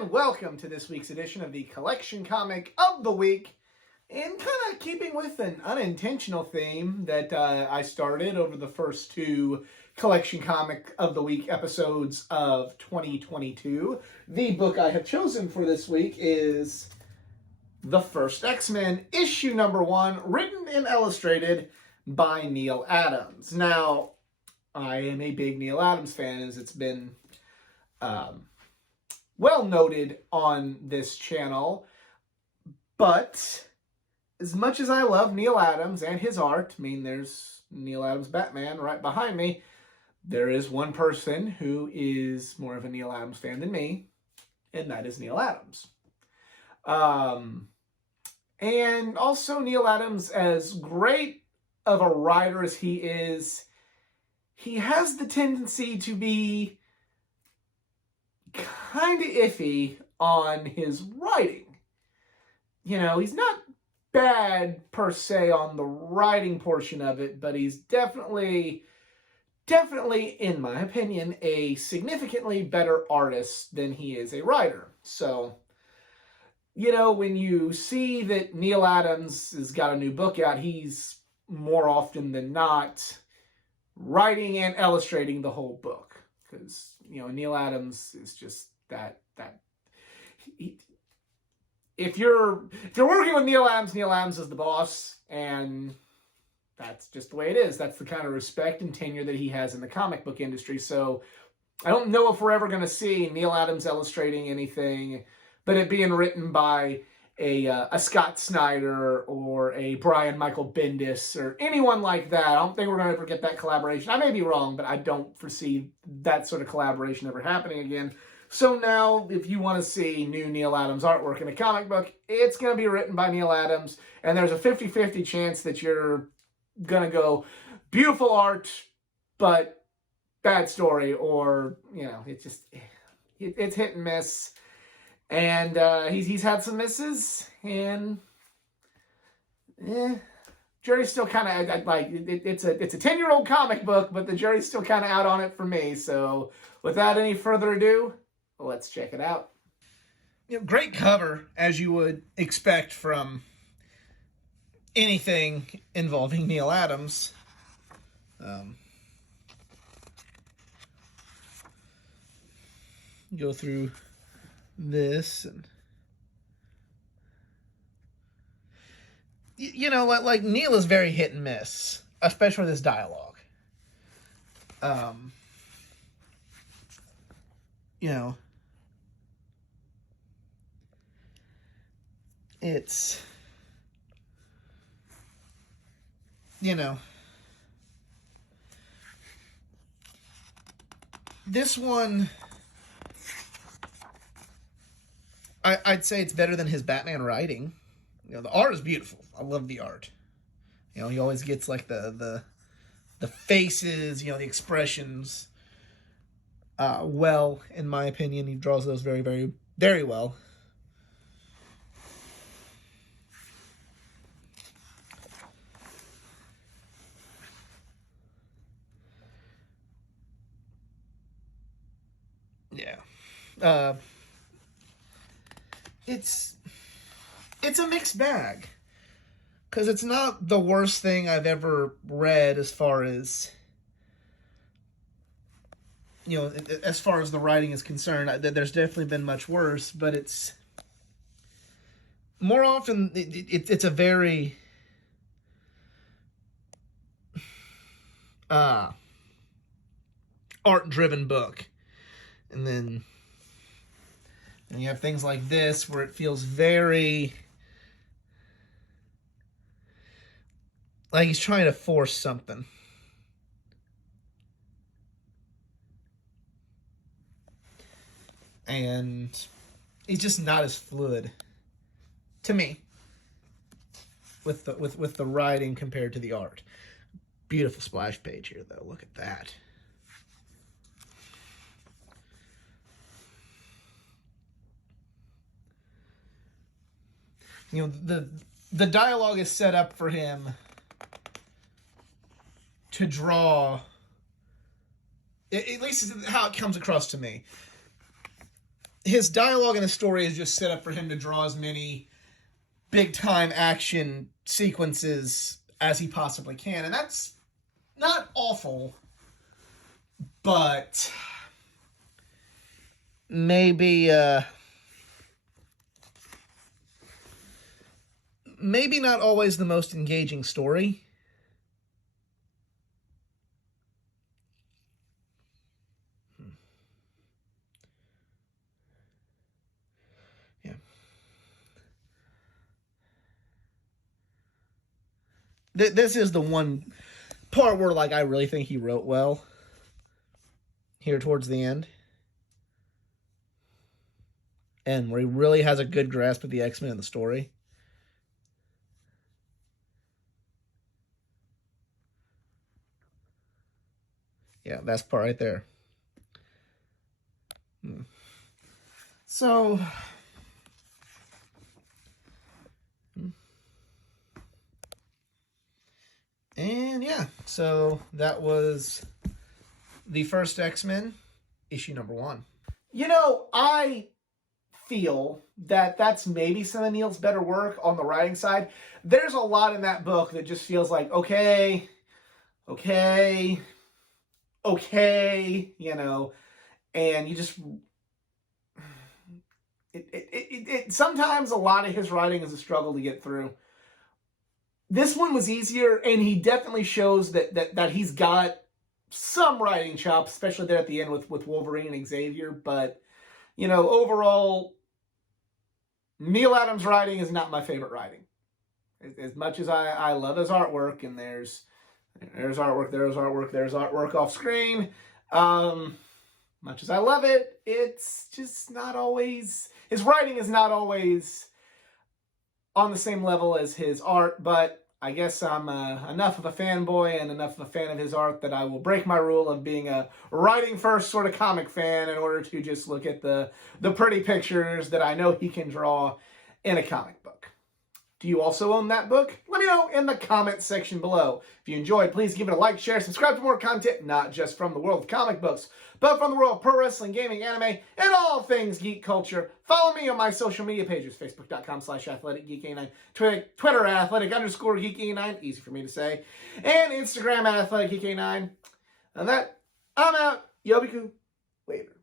and welcome to this week's edition of the Collection Comic of the Week. And kind of keeping with an unintentional theme that I started over the first two Collection Comic of the Week episodes of 2022, the book I have chosen for this week is The First X-Men, issue number 1, written and illustrated by Neal Adams. Now, I am a big Neal Adams fan, as it's been well noted on this channel, but as much as I love Neal Adams and his art, I mean, there's Neal Adams Batman right behind me, there is one person who is more of a Neal Adams fan than me, and that is Neal Adams. And also Neal Adams, as great of a writer as he is, he has the tendency to be kind of iffy on his writing. You know, he's not bad per se on the writing portion of it, but he's definitely, in my opinion, a significantly better artist than he is a writer. So, you know, when you see that Neal Adams has got a new book out, he's more often than not writing and illustrating the whole book. Because, you know, Neal Adams is just if you're working with Neal Adams is the boss, and that's just the way it is. That's the kind of respect and tenure that he has in the comic book industry. So I don't know if we're ever going to see Neal Adams illustrating anything, but it being written by a Scott Snyder or a Brian Michael Bendis or anyone like that. I don't think we're going to ever get that collaboration. I may be wrong, but I don't foresee that sort of collaboration ever happening again. So now, if you want to see new Neal Adams artwork in a comic book, it's going to be written by Neal Adams, and there's a 50-50 chance that you're going to go, beautiful art, but bad story, or, you know, it's hit and miss. And he's had some misses, and jury's still kind of like it's a 10-year-old comic book, but the jury's still kind of out on it for me. So without any further ado, let's check it out. You know, great cover, as you would expect from anything involving Neal Adams. Go through this, and you know, like Neal is very hit and miss, especially with his dialogue. You know, it's, you know, this one, I'd say it's better than his Batman writing. You know, the art is beautiful. I love the art. You know, he always gets like the faces, you know, the expressions well, in my opinion. He draws those very, very, very well. Yeah. It's a mixed bag, because it's not the worst thing I've ever read as far as, you know, as far as the writing is concerned. There's definitely been much worse, but it's more often it's a very art-driven book. And then you have things like this where it feels very like he's trying to force something. And he's just not as fluid, to me, with the writing compared to the art. Beautiful splash page here, though. Look at that. You know, the dialogue is set up for him to draw, at least how it comes across to me. his dialogue and his story is just set up for him to draw as many big-time action sequences as he possibly can. And that's not awful, but maybe not always the most engaging story. Yeah. This is the one part where, like, I really think he wrote well here towards the end. And where he really has a good grasp of the X-Men and the story. Yeah, that's part right there. So, and yeah, so that was the first X-Men, issue number 1. You know, I feel that that's maybe some of Neil's better work on the writing side. There's a lot in that book that just feels like, okay, you know, and you just... sometimes a lot of his writing is a struggle to get through. This one was easier, and he definitely shows that he's got some writing chops, especially there at the end with Wolverine and Xavier. But, you know, overall, Neil Adams' writing is not my favorite writing. As much as I love his artwork, and there's artwork off screen. Much as I love it, it's just not always... His writing is not always on the same level as his art, but I guess I'm enough of a fanboy and enough of a fan of his art that I will break my rule of being a writing-first sort of comic fan in order to just look at the pretty pictures that I know he can draw in a comic book. Do you also own that book? Let me know in the comment section below. If you enjoyed, please give it a like, share, subscribe to more content, not just from the world of comic books, but from the world of pro wrestling, gaming, anime, and all things geek culture. Follow me on my social media pages, facebook.com/athleticgeek89, Twitter at @athletic_geek89, easy for me to say, and Instagram at @athleticgeek89. And that, I'm out. Yobiku. Later.